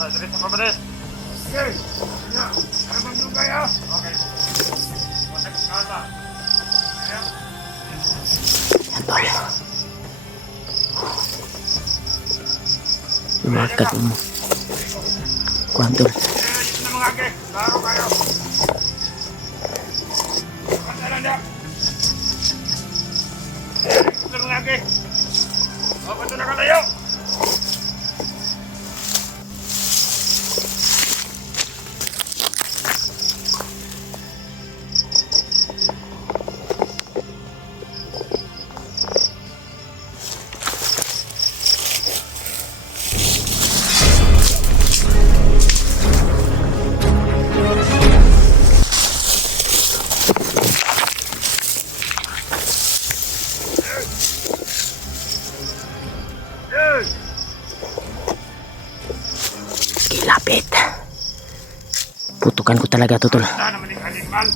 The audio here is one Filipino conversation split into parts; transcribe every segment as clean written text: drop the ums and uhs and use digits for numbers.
Diretso pa ba rin? Sige! Ano bang yung kaya? Okay. Masag kata. Ayan. Lumakad mo. Kuhan tol. Dito na mga ake. Laro kayo. Kanta lang niya. Dito na mga ake. O, ba't na kalayo? Lapit. Putukan ko talaga to tol. Saan naman yung kalimban?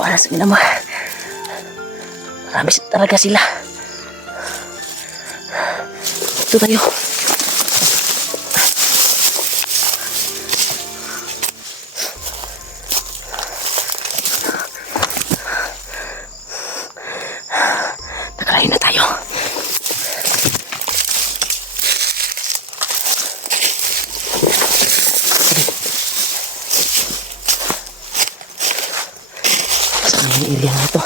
Wala sa ginama. Marami talaga sila. Ito tayo. Nakalayo na tayo. Area na ito.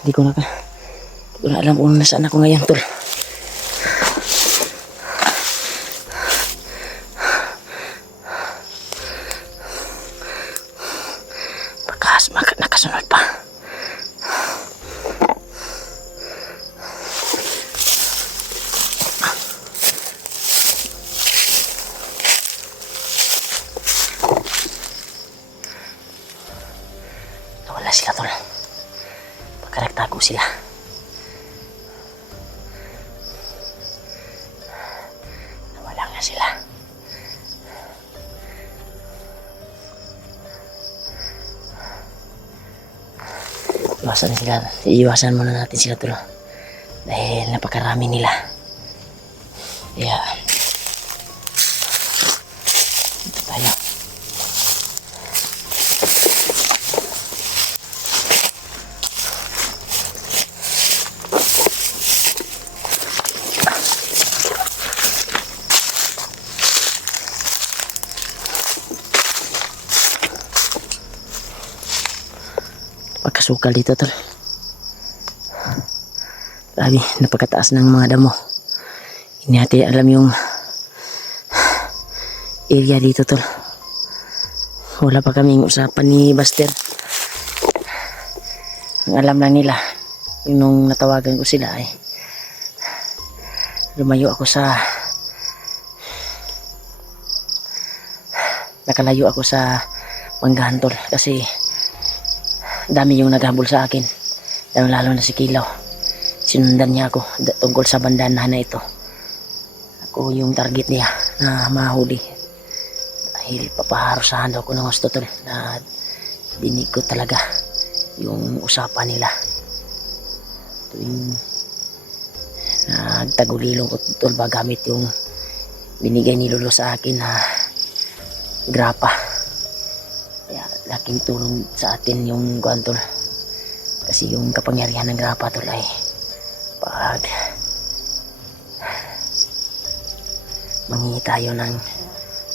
Hindi ko na alam kung nasaan ako ngayon tol. Bakas nakasunod pa. Wala sila tol. Pagkarektago sila. Wala nga sila. Iwasan sila. Iiwasan muna natin sila tol. Dahil napakarami nila. Kaya dito tayo. Pagkasukal dito tol. Grabe, napakataas ng mga damo. Hindi natin alam yung area dito tol. Wala pa kaming usapan ni Buster. Ang alam lang nila, yung nung natawagan ko sila ay nakalayo ako sa Manggahan tol kasi dami yung naghabol sa akin, lalo na si Kilaw. Sinundan niya ako tungkol sa bandana na ito. Ako yung target niya na mahuli dahil papaharusahan daw ko ng gusto tol. Na dinig ko talaga yung usapan nila tuwing nagtagulilong ko tol ba gamit yung binigay ni Lolo sa akin na grapa. Kaya laking tulong sa atin yung guwan tol. Kasi yung kapangyarihan ng grapa tol ay pag manghingi tayo ng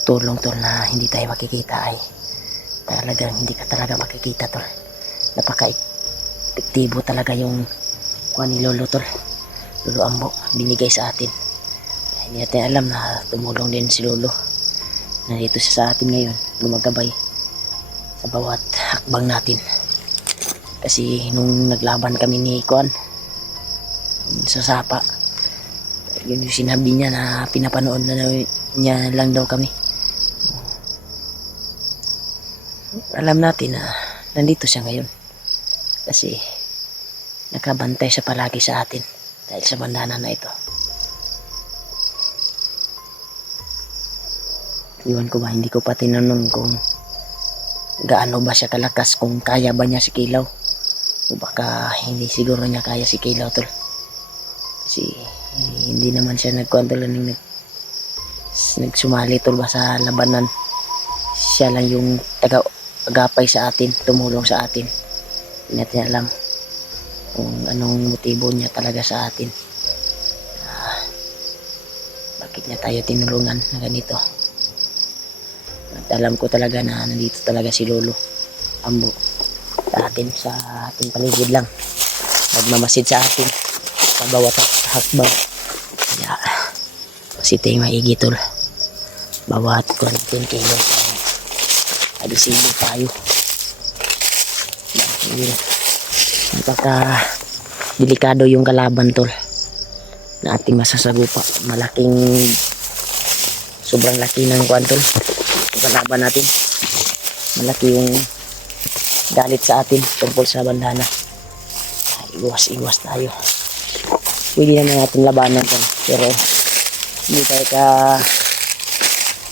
tulong tol na hindi tayo makikita ay talagang hindi ka talaga makikita tol. Napaka-epektibo talaga yung kuha ni Lolo tol. Lolo Ambo binigay sa atin. Hindi natin alam na tumulong din si Lolo. Nandito siya sa atin ngayon, gumagabay sa bawat hakbang natin. Kasi nung naglaban kami ni Kuan sa Sapa, yun yung sinabi niya na pinapanood na niya lang daw kami. Alam natin na nandito siya ngayon kasi nakabantay siya palagi sa atin dahil sa bandana na ito. Iwan ko ba, hindi ko pa tinanong kung gaano ba siya kalakas, kung kaya ba niya si Kilaw, o baka hindi siguro niya kaya si Kilaw tol, kasi hindi naman siya nagkuhan nagsumali tol ba sa labanan. Siya lang yung agapay sa atin, tumulong sa atin. Hindi natin alam kung anong motibo niya talaga sa atin, bakit niya tayo tinulungan na ganito. At alam ko talaga na nandito talaga si Lolo Ambo sa atin, sa ating paligid lang, nagmamasid sa atin sa bawat hakbang. Kaya pasiting maigi tol, bawat konting kilo agresibo tayo dahil napaka delikado yung kalaban tol na ating masasagupa. Malaking, sobrang laki ng kuwan tol, kalaban natin. Malaki yung galit sa atin tungkol sa bandana. Iwas tayo. Pwede naman natin labanan tol, pero hindi tayo ka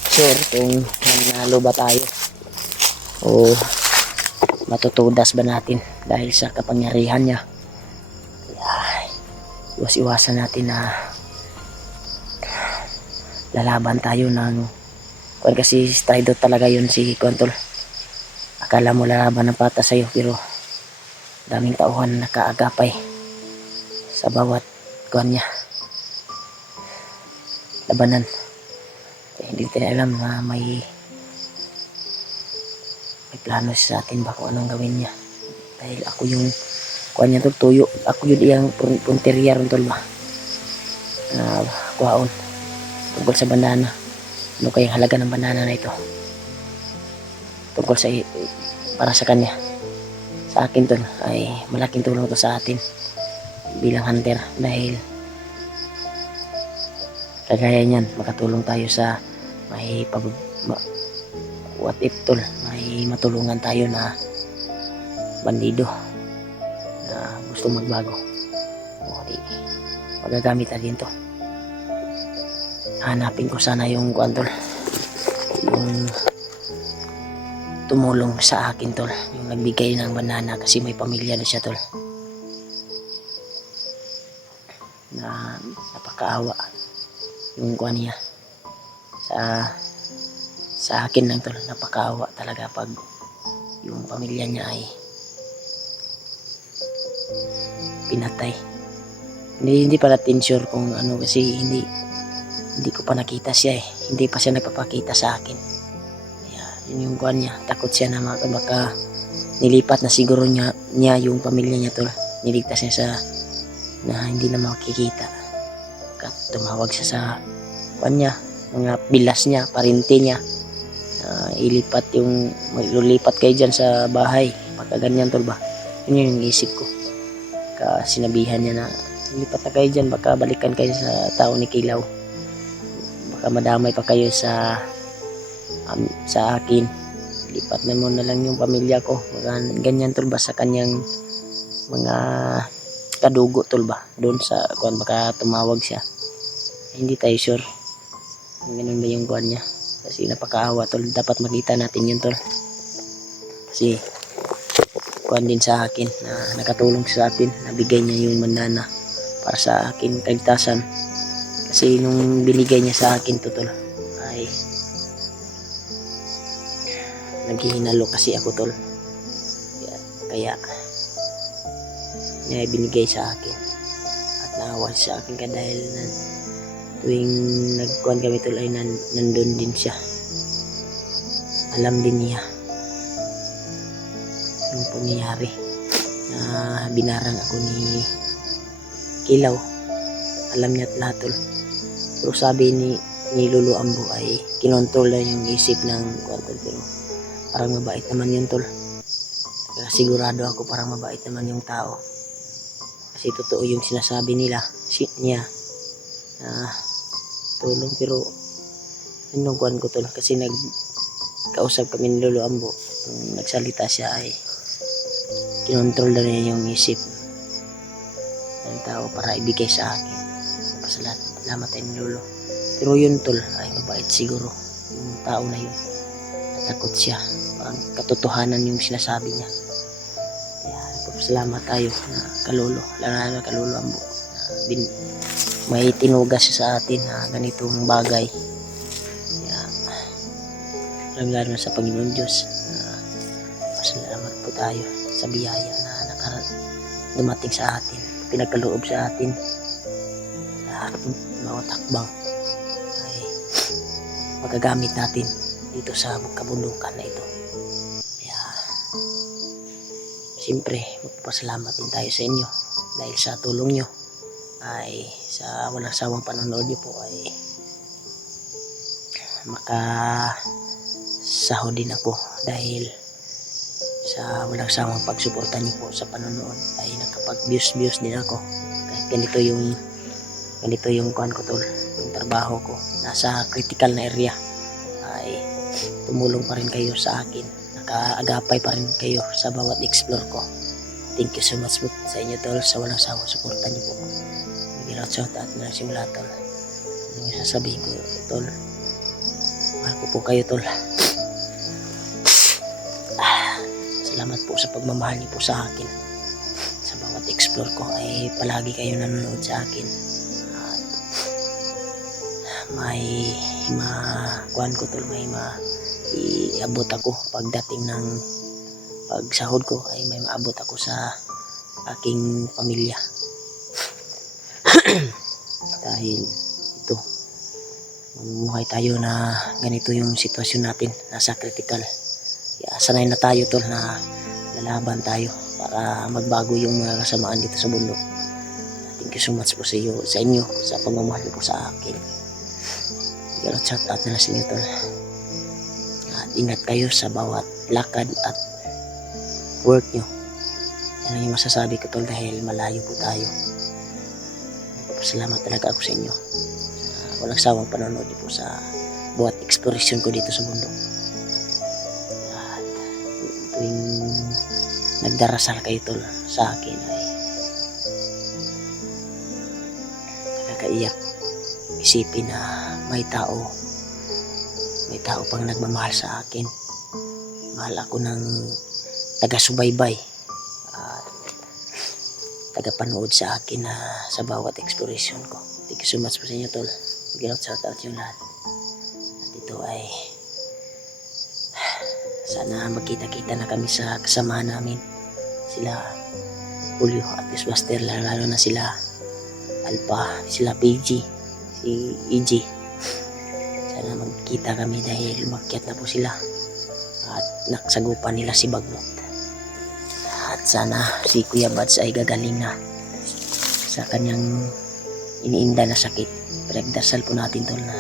sure kung manalo ba tayo o matutudas ba natin dahil sa kapangyarihan niya. Iwas-iwasan natin na lalaban tayo ng kuwan, kasi strider talaga yun si Kuan tol. Akala mo lalaban ng pata sa'yo, pero daming tauhan nakaagapay sa bawat kuwan niya, labanan. Hindi tayo alam na may plano sa atin ba kung anong gawin niya, dahil ako yung kuwan niya tol, tuyo. Ako yun iyang punteriya ron tol ba, kuhaon tungkol sa bandana. Ano kayang halaga ng bandana na ito tungkol sa para sa kanya. Sa akin tol ay malaking tulong to sa atin bilang hunter, dahil kagaya niyan makatulong tayo sa may what if tol, may matulungan tayo na bandido na gusto magbago, o di magagamit natin to. Hanapin ko sana yung kuwan tol, yung tumulong sa akin tol, yung nagbigay ng banana, kasi may pamilya na siya tol, na napakaawa yung kuwan niya sa akin lang tol. Napakaawa talaga pag yung pamilya niya ay pinatay. Hindi pa natin sure kung ano, kasi hindi ko pa nakita siya hindi pa siya nagpapakita sa akin. Kaya yun yung kuwan niya, takot siya na baka nilipat na siguro niya yung pamilya niya tol, niligtas niya sa na hindi na makikita. Kat tumawag siya sa kuwan niya, mga bilas niya, parinti niya, ilipat yung maglilipat kayo dyan sa bahay, pagka ganyan tol ba. Yun yung isip ko, sinabihan niya na lipat na kayo dyan, baka balikan kayo sa tao ni Kilaw, baka madamay pa kayo sa akin, lipat na mo na lang yung pamilya ko, baka ganyan tol ba, sa kanyang mga kadugo tol ba, doon sa kuan, baka tumawag siya. Hindi tayo sure ganun ba yung kuan niya, kasi napakaawa tol. Dapat makita natin yun tol, kasi kuan din sa akin na nakatulong sa atin, nabigay niya yung bandana para sa akin kaligtasan. Kasi nung binigay niya sa akin to tol ay naghihinalo kasi ako tol, kaya niya binigay sa akin at naawa sa akin ka, dahil tuwing nagkuhan kami tol ay nandun din siya. Alam din niya yung pangyayari na binarang ako ni Kilaw, alam niya at lahat tol. Pero sabi ni Lolo Ambo ay kinontrol na yung isip ng kuwan tol, pero parang mabait naman yun tol. Kaya sigurado ako parang mabait naman yung tao. Kasi totoo yung sinasabi nila, niya, na tulong. Pero anong kuhan ko tol, kasi nagkausap kami ni Lolo Ambo. Nung nagsalita siya ay kinontrol na niya yung isip ng tao para ibigay sa akin. Pasalamat tayo ni Lolo. Pero yun tol, ay mabait siguro yung tao na yun. Natakot siya, parang katotohanan yung sinasabi niya. Kaya nagpapasalamat tayo na kalolo, lalo na kalolo Ambo, na may tinugas siya sa atin na ganitong bagay. Kaya lalo na sa Panginoon Diyos, pasalamat po tayo sa biyaya na dumating sa atin, pinagkaloob sa atin sa ating mga takbang ay magagamit natin dito sa kabundukan na ito. Kaya siyempre magpapasalamat din tayo sa inyo dahil sa tulong nyo ay sa walang sawang panonood nyo po ay makasahod din ako dahil sa walang sawang pagsuporta niyo po sa panonood ay nakapag-views din ako. Kahit ganito yung kuhan ko tol, yung trabaho ko nasa critical na area, ay tumulong pa rin kayo sa akin, nakaagapay pa rin kayo sa bawat explore ko. Thank you so much po sa inyo tol, sa walang sawang suporta niyo po. Mag-shout shout out na simula tol. Ano yung sasabihin ko tol, mahal ko po kayo tol. Salamat po sa pagmamahal niyo po sa akin. Sa bawat explore ko ay palagi kayo nanonood sa akin. At may kuhan ko tol, may iabot ako pagdating ng pagsahod ko, ay may maabot ako sa aking pamilya. Dahil ito, mamumuhay tayo na ganito yung sitwasyon natin, nasa critical. Kaya sanay na tayo tol na lalaban tayo para magbago yung mga kasamaan dito sa bundok. Thank you so much po sa inyo sa pagmamahal po sa akin. Shout out na sa inyo tol. At ingat kayo sa bawat lakad at work nyo. Yan ang yung masasabi ko tol, dahil malayo po tayo. Salamat talaga ako sa inyo. Walang sawang panonood po sa bawat exploration ko dito sa bundok. Tuwing nagdarasal kayo tol sa akin ay nakakaiyak isipin na may tao pang nagmamahal sa akin. Mahal ako ng taga-subaybay at taga-panood sa akin na sa bawat exploration ko. Thank you so much po sa inyo tol. Mag-shout out yung lahat. At ito ay sana magkita-kita na kami sa kasama namin. Sila Julio at Buster, lalo na sila Alpha, sila PG, si EG. Sana magkita kami dahil umakyat na po sila at naksagupan nila si Bagnot. At sana si Kuya Bads ay gagaling na sa kanyang iniinda na sakit. Pinagdasal po natin tol na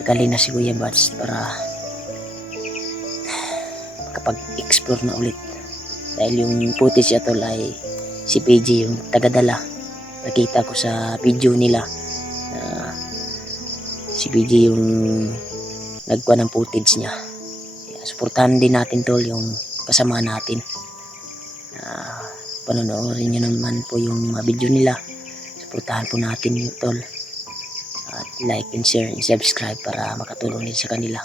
gagaling na si Kuya Bads para kapag-explore na ulit. Dahil yung footage ito ay si PG yung tagadala. Nakita ko sa video nila na si PG yung nagkuha ng footage niya. Kaya suportahan din natin tol yung kasama natin. Panonoorin nyo naman po yung mga video nila. Suportahan po natin yung tol. At like and share and subscribe para makatulong din sa kanila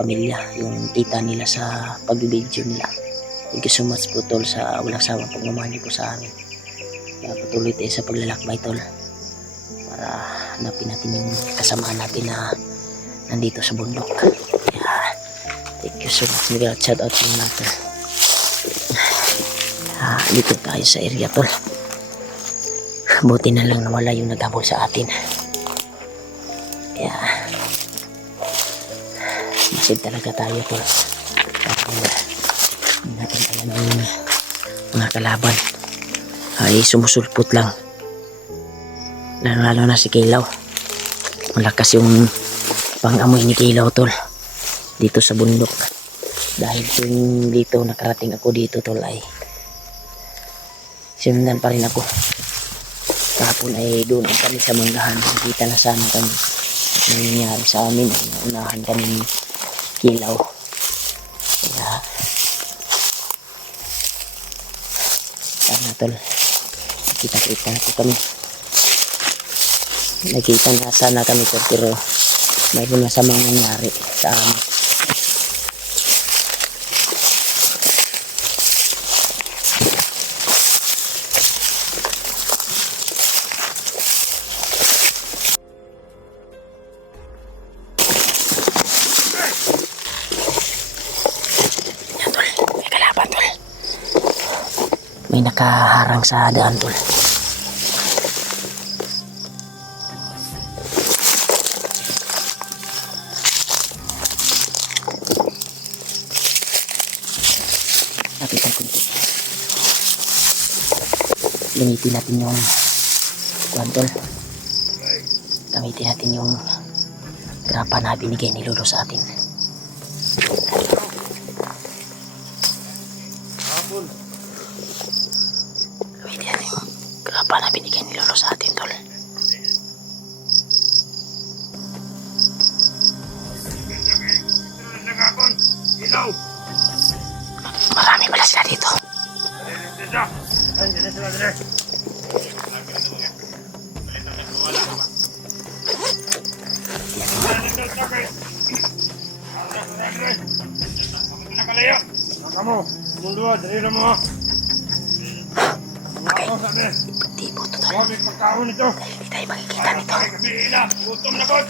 pamilya, yung kita nila sa pag-video nila. Thank you so much po tol sa walang sawang pagmamahal niyo po sa amin. Kaya patuloy tayo sa paglalakbay tol para hanapin natin yung kasamaan natin na nandito sa bundok. Kaya thank you so much. Shout out sa inyo natin. Dito tayo sa area tol. Buti na lang nawala yung naghabol sa atin. Kaya masid talaga tayo tol. Hindi natin alam yung mga kalaban ay sumusulpot lang. Lalo na si Kilaw. Malakas yung pang-amoy ni Kilaw tol dito sa bundok. Dahil tuwing dito nakarating ako dito tol ay sinundan pa rin ako. Kahapon ay doon kami sa manggahan. Nakita na sana kami nangyayari sa amin. Naunahan kami ni Kilaw. Kaya sana tol, kita-kita na po kami. Nakita na sana kami tol, pero mayroon masamang nangyari sa amin. Yan tol, may kalaban tol. May nakaharang sa daan tol. Napitan ko. Gamitin natin yung kuwan tol. Gamitin natin yung grapa na binigay ni Lolo sa atin. Hapon. Gamitin natin yung grapa na binigay ni Lolo sa atin tol. Nagakon. Ilaw. Marami pala sila dito. Dito. Andiyan na sila dire. Nakalayo. Kamu, munduwa, dali na mo. Okay. Ako sabi, Tipo to tol. huwag may pagkaon ito. Hindi tayo makikita nito. Gabi na, gutom na kot.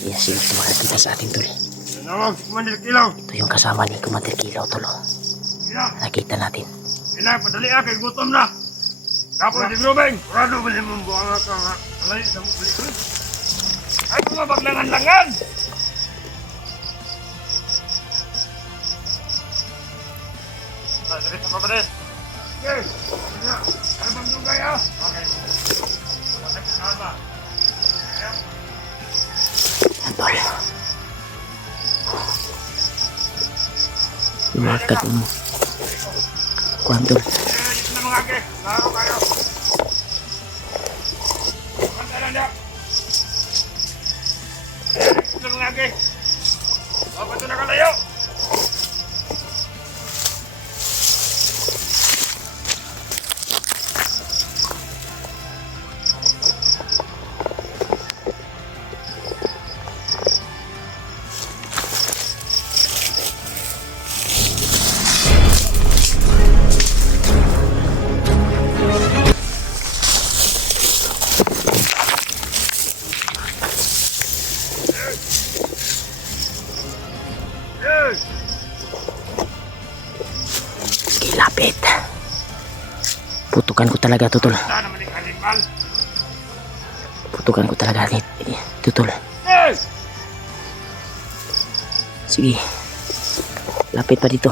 Iya sila ito makikita sa atin tol. Nawag, kumandil kilaw. Ito yung kasama ni Commander Kilaw tol. Ina, Nakita natin. ina, padali kay gutom na. Kapon di grubeng. Rado ba niyo mong buwang ka nga. Alay, sa mo balik ko. Ay, kumabaglangan-langan. Sakit apa beres? Oke, ya, abang juga ya. Oke. Sakit apa? Ya. Yan tol. Lumakad mo. Kuwan tol. Itu na mga ake, laro kayo. Pantalan niya. Itu na mga ake. Apa itu na kalayo? Yes. Kilapit. Putukan ko talaga to tol. Wala naman yung animal. Putukan ko talaga ito tol. Yes. Sige. Lapit pa dito.